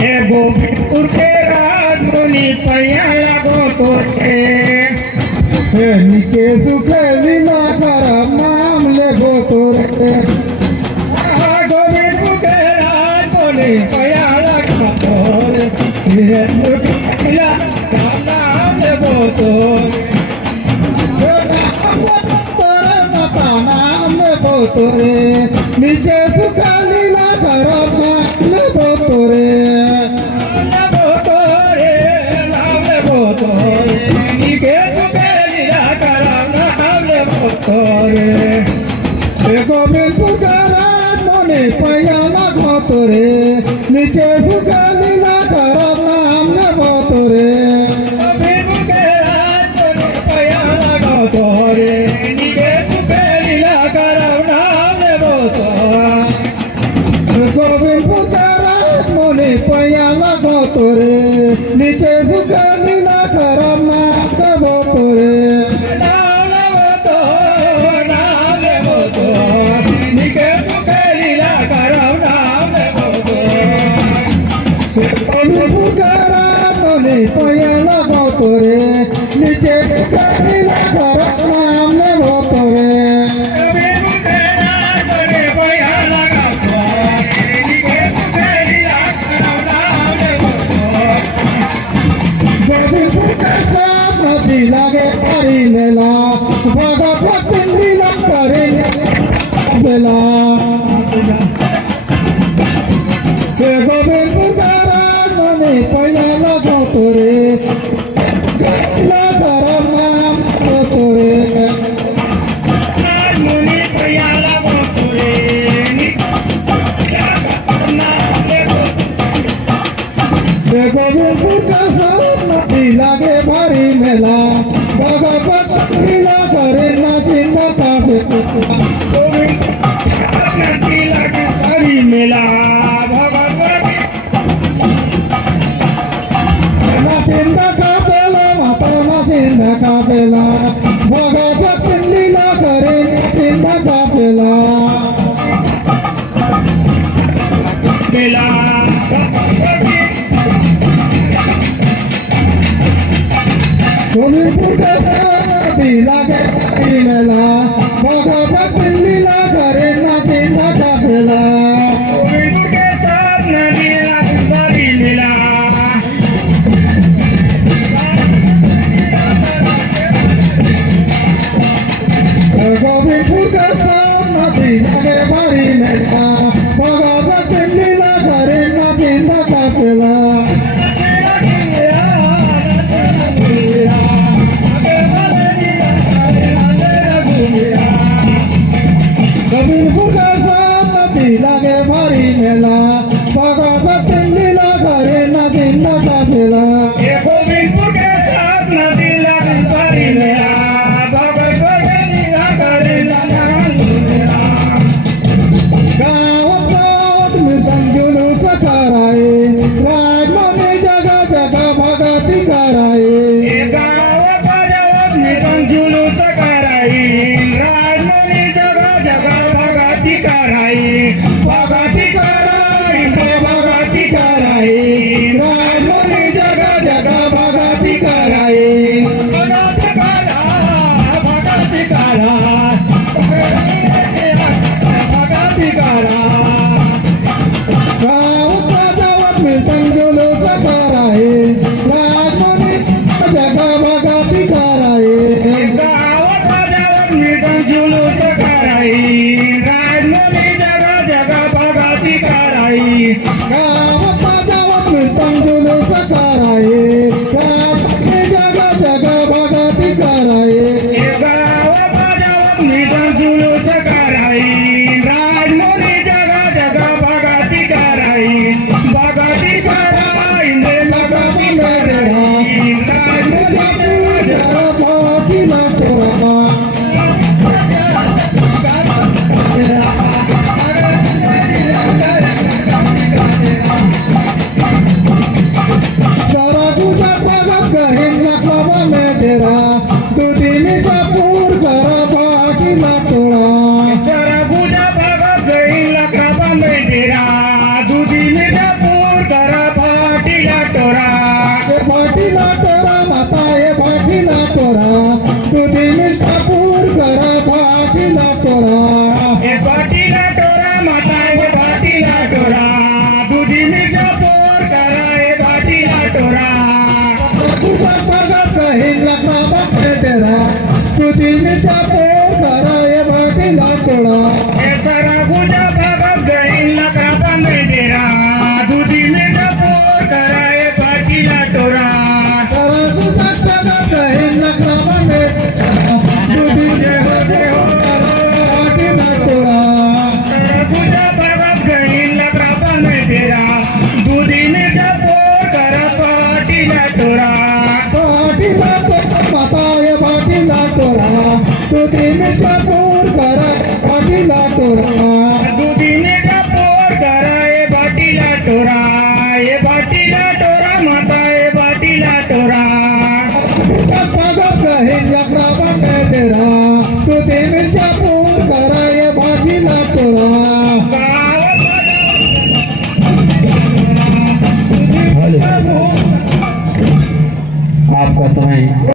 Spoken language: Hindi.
हे गोविंदपुर के राजमुनि पैया लगो तोरे हे नीचे सुखे लीला कर नाम ले गो तोरे गोविंदपुर के राजमुनि पैया लगो तोरे हे लीला कर नाम ले गो तोरे नाम ले गो तोरे नीचे सुखे लीला कर नाम ले गो तोरे गोविंदपुर के राजमुनि पैया लगो तोरे नीचे सुखे लीला कर नाम लेबो तोरे गोविंदपुर के राजमुनि पैया लगो तोरे नीचे सुखे लीला कर नाम लेबो तोरे गोविंदपुर के राजमुनि पैया लगो तोरे नीचे सुखे लीला कर नाम लेबो तोरे गोविंदपुर के राजमुनि पैया लगो तोरे नीचे सुखे लीला कर नाम लेबो तोरे गोविंदपुर के साथ नदी लगे हरी मेला भगवत लीला करे बेला गोविंदपुर के राजमुनि पैया लगो तोरे लीला कर नाम लेबो तोरे राजमुनि पैया लगो तोरे गोविंदपुर के साथ नदी लगे भारी मेला भगवत लीला करे नाचिंदा पावे नदी लगे हरी मेला भगवती नाचिंदा का बेला माता नाचिंदा का बेला भगवत लीला करे नाचिंदा का बेला मेला गोविंदपुर के साथ नदी लगे भारी मेला भगवत लीला करे नाचिंदा का बेला गोविंदपुर के साथ नदी लगे हरी मेला गोविंदपुर के साथ नदी लगे भारी मेला भगवत लीला करे नाचिंदा का बेला गोविंदपुर के साथ नदी लगे भारी मेला भगवत लीला करे नाचिंदा का बेला गोविंदपुर के साथ नदी लगे हरी मेला भगवती लीला करे गावात गावात मृदंग जुलूस कराए राजमुनि जगह जगह भगती कराए गावात गावात निरंजन जुलूस कराई राजमुनि जगह जगह भगती कराई भगती कराई भगती कराई राजमुनि जगह जगह भगती कराए भगती करा भगती करा भगती करा गावात गावात मृदंग जुलूस कराए राजमुनि जगह भगती कराए गावात गावात निरंजन जुलूस कराई राजमुनि जगह जगह भगती कराई गावात गावात मृदंग जुलूस कराए राजमुनि जगह जगह भगती कराए गावात गावात निरंजन जुलूस कराई राजमुनि जगह जगह भगती कराई भगती कराई भगती कराई राजमुनि जगह भगती लगो मिरच्या पोर कराय बाटीला तोडा सारा गुजा भागात गईन लकरा बांधे तेरा दुधी में पोर कराए बाटीला टोरा सारा तुझा कदा कहे लकरा बांधे दुधी में बाटीला तोडा सारा गुजा भागात गईन लकरा बांधे तेरा दुधी में पोर करा बाटीला टोरा बाटीला तोडा माताय बाटीला तोडा दुधी मिरच्या पोर कराय बाटीला तोडा दुधी में पोर कराए बाटीला टोरा ये बाटीला टोरा माता ये बाटीला टोरा कहे लकड़ा बंदे तेरा तू मिर्चा पूर कराए बाटीला तोड़ा आपका समय